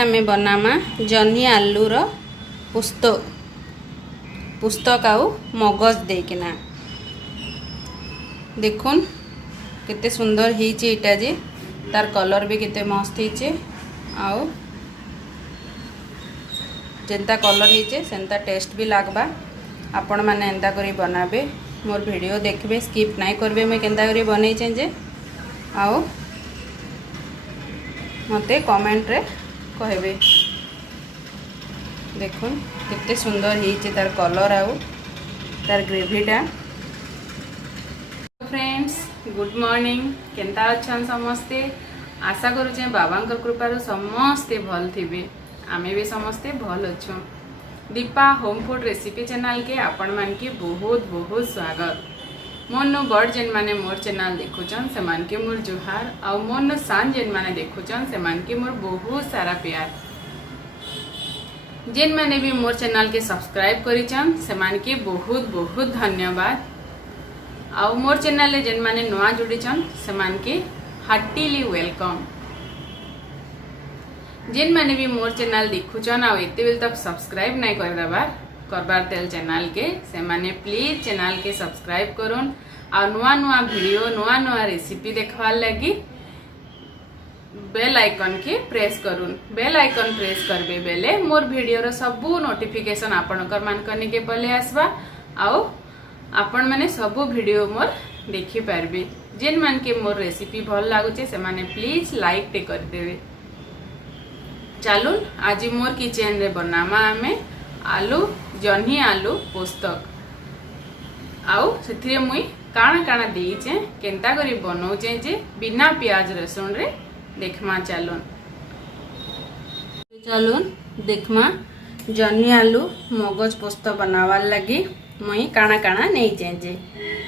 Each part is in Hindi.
आमे बनामा जन्ही आलूर पुस्तक आउ मगज देकिना देखुन केते सुंदर होईचे एटा जे तार कलर भी केते मस्त होईचे आउ जेंता कलर होईचे सेंता टेस्ट भी लागबा। आपण माने एंता करी बनाबे मोर वीडियो देखबे स्किप नहीं करबे मैं केंता करी बनैचे जे आउ मते कमेंट रे कहबे। देखुन केते सुंदर होईचे तार कलर आउ तार ग्रेवीटा। फ्रेंड्स गुड मॉर्निंग केंता अच्छन समस्ते आशा करूचे बाबांकर कृपारू समस्ते भल थिबे आमे भी समस्ते भल अच्छु। Deepa home food recipe channel के आपण मान के बहुत बहुत स्वागत। मोन बड़ जेन माने मोर चैनल देखुचन से मान के मोर जुहार आ मोन सान जेन माने देखुचन से मान के मोर बहुत सारा प्यार। जेन माने भी मोर चैनल के सब्सक्राइब करिचन से मान के बहुत बहुत धन्यवाद। आउ मोर चैनल ले जेन माने नवा जुड़ीचन से मान के हार्टिली वेलकम। जेन माने भी मोर चैनल देखुचन आ एते बेल तक सब्सक्राइब नहीं करबार तेल चैनल के से माने प्लीज चैनल के सब्सक्राइब करूँ आ नुआ नुआ वीडियो नुआ नुआ रेसिपी देखवार लगी बेल आइकन के प्रेस करूँ। बेल आइकन प्रेस करबे बेले मोर वीडियो रो सबू नोटिफिकेशन आपनकर मानकने के पहले आसबा आउ आपण माने सबू वीडियो मोर देखि पारबे। जेन मान के मोर रेसिपी भल लागुचे से माने प्लीज लाइक टे कर देबे। चलून आज मोर किचन रे बनामा आमे आलू जन्ही आलू पुस्तक आउ सेथिरे मुई काना काना देइचे केंता करी बनौचे जे बिना प्याज रसुन रे देखमा। चलून देखमा जन्ही आलू मगज पुस्तक बनावार लगी मुई काना काना नहीं जे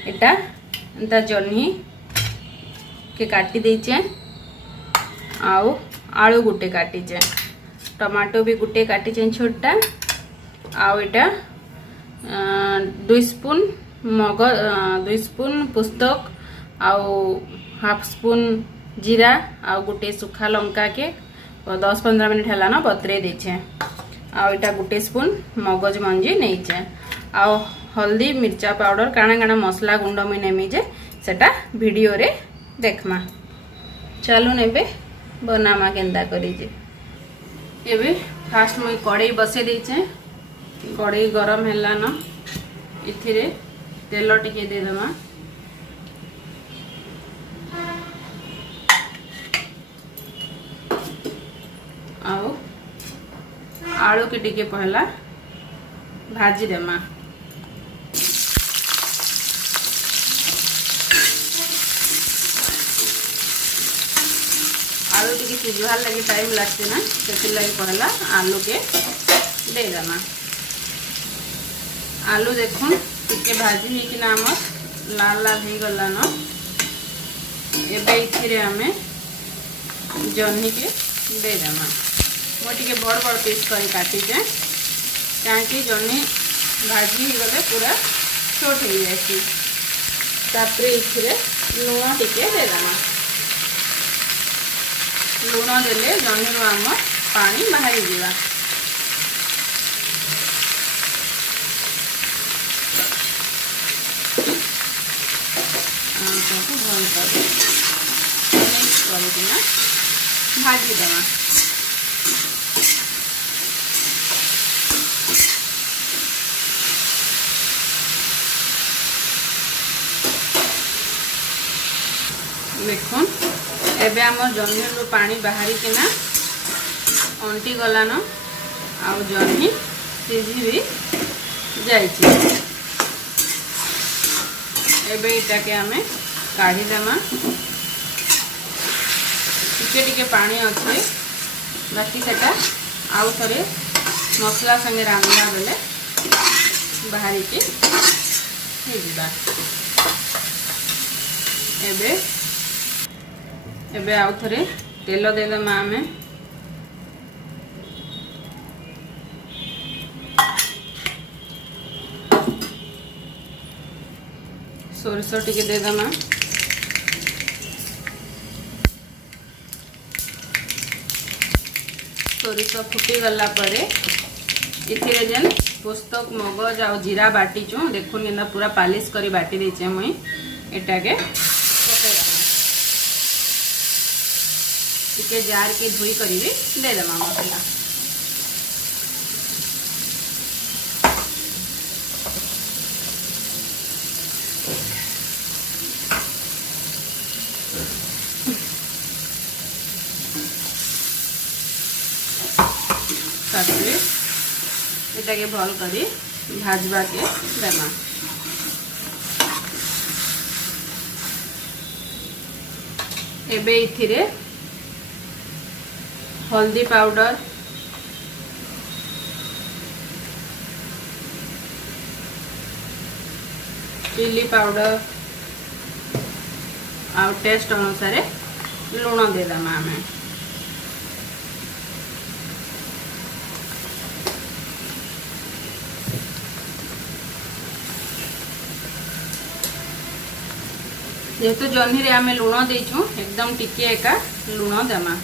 एटा एंता जन्ही के काटी देचे आउ आलू गुटे काटीचे टमाटो भी गुटे काटीचे छोटा आउ एटा 2 स्पून मगज 2 स्पून पुस्तक आउ हाफ स्पून जीरा आउ गुटे सुखा लंका के 10-15 मिनट हैला ना बतरे देछे आउ एटा गुटे स्पून मगज मंजी नहींचे आउ हल्दी मिर्चा पाउडर काना काना मसला गुंड मुई नेमी जे सेटा वीडियो रे देखमा। चलून एबे बनामा केंदा करी जे। एबे फास्ट मुई कढ़ाई बसे देछे कढ़ाई गरम हैला न इथिरे तेल टिके दे दमा आउ आलू के टिके पहला भाजी देमा। आलू टिके सिझवार लगी टाइम लगते ना से लगी पहला आलू के दे देमा। आलू देखुन टिके भाजी ही कि आमर लाल लाल हो गला न एबे इथिरे आमे जन्ही के दे देमा। मो टिके बड़ बड़ पीस कर काटीचे कहीं जन्ही भाजी ही गले पूरा छोट हो जाए तापर इथिरे लुण टिके दे देमा। लुण देले जन्ही रो आम पानी बाहरी जीवा। भल करना भाजी देवा। देखुन एबे आम जन्ही रू पानी बाहरी किना अंटी गलान आउ जन्ही सिझी भी जाइए। एबे इटा के आमे काढ़ी देमा। टिके टिके पानी अच्छे बाकी सेटा आउ थरे मसला संगे रांधला बेले बाहरी के हिजबा। एबे आउ थरे तेल दे देमा आमे। सोरिष टिके दे देमा। सोरिष फुटी गला परे इथिरे जेन पुस्तक मगज आ जीरा बाटीचु देखुन केना पूरा पालिश करी बाटी देचे मुई एटा के टिके जार के धोई करी दे देमा मसला ताकि एटा के भल करी भाजबा के देमा एबे इथिरे हल्दी powder chilli powder a test अनुसार लुण दे देमा आमे जेहेतु जह्नी रे आमे लुण देइछु एकदम टिके एका लुण देमा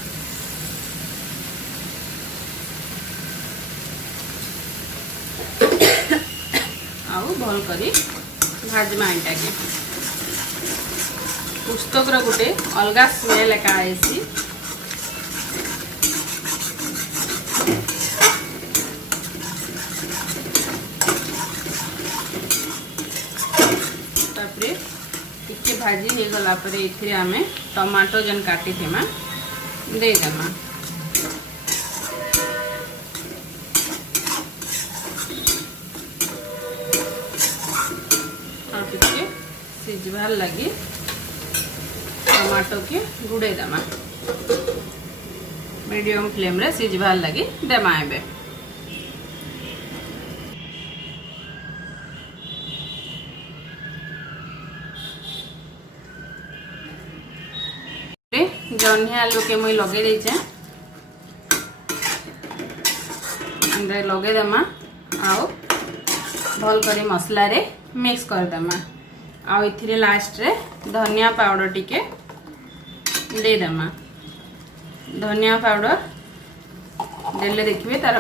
आउ भल करी भाजमा एटा के पुस्तक रो गुटे अलगा स्मेल एका आइसी तापरे टिके भाजी हे गला परे इथिरे आमे टमाटो जन काटी थेमा दे देमा सिझबार लगी टमाटो के गुड़े देमा मीडियम फ्लेम रे सिझबार लगी देमा एबे जह्नी आलू के मुई लगे देचे लगे देमा आओ भल करी मसला रे मिक्स कर देमा आउ इथिरे लास्ट रे धनिया पाउडर टिके दे देमा धनिया पाउडर देले देखिबे तार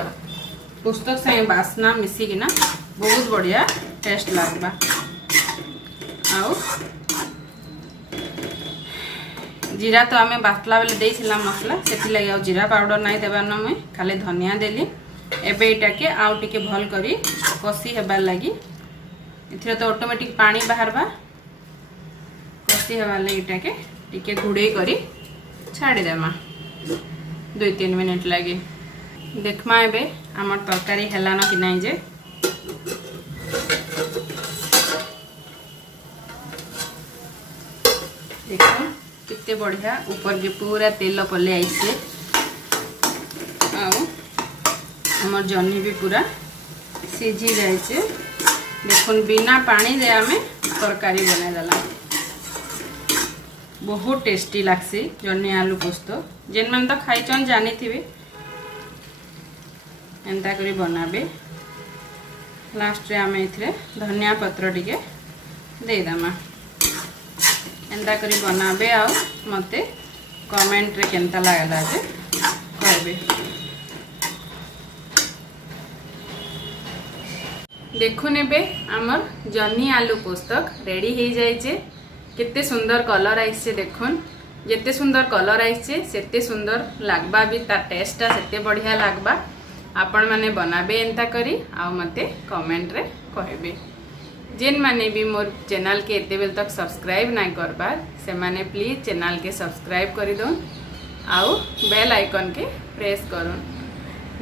पुस्तक से बासना मिसी किना बहुत बढ़िया टेस्ट लागबा आउ जीरा तो आमे बाटला बेले देइছিলা मसला सेति लागि आउ जीरा पाउडर नाही देबा न मैं खाली धनिया देली एबे इटा के आउ टिके भल करी कसी हेबार लागि इथिरे तो ऑटोमेटिक पानी बाहरबा कसी हेबार लागि इटा के टिके घुड़े करी छाड़ी देमा 2-3 मिनट लगे देखमा एबे हमर तरकारी हेला न कि नाही जे देखो कितने बढ़िया ऊपर के पूरा तेल पले आइसे आउ हमर जह्नी भी पूरा सिझी जाए देखुन बिना पानी दे आमे तरकारी बना देला बहुत टेस्टी लागसी जह्नी आलू पोस्त जेन मन तो खाइचन जानी थिबे एंता करी बनाबे लास्ट रे आमे इथरे धनिया पत्र टिके दे दमा एंता करी बनाबे आ मते कमेंट रे केनता लागला जे कहबे देखुन एबे हमर जह्नी आलू पोस्तक रेडी हो जाइए केते सुंदर कलर आइसे देखुन जेते सुंदर कलर आइसे सेते सुंदर लागबा भी तार टेस्टा सेते बढ़िया लागबा आपण माने बनाबे एंता करी आ मते कमेंट रे कहबे जेन माने भी मोर चैनल के एते बेल तक सब्सक्राइब ना करबार से माने प्लीज चैनल के सब्सक्राइब करी दोन आउ बेल आइकन के प्रेस करूँ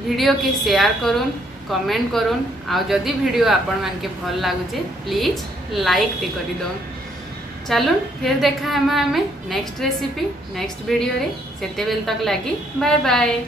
वीडियो के शेयर करूँ कमेंट करूँ आउ जदि वीडियो आपण मान के भल लागुचे प्लीज लाइक टे करी दोन चलून फिर देखा हमें नेक्स्ट रेसिपी नेक्स्ट वीडियो रे सेते बेल तक लगी बाय बाय।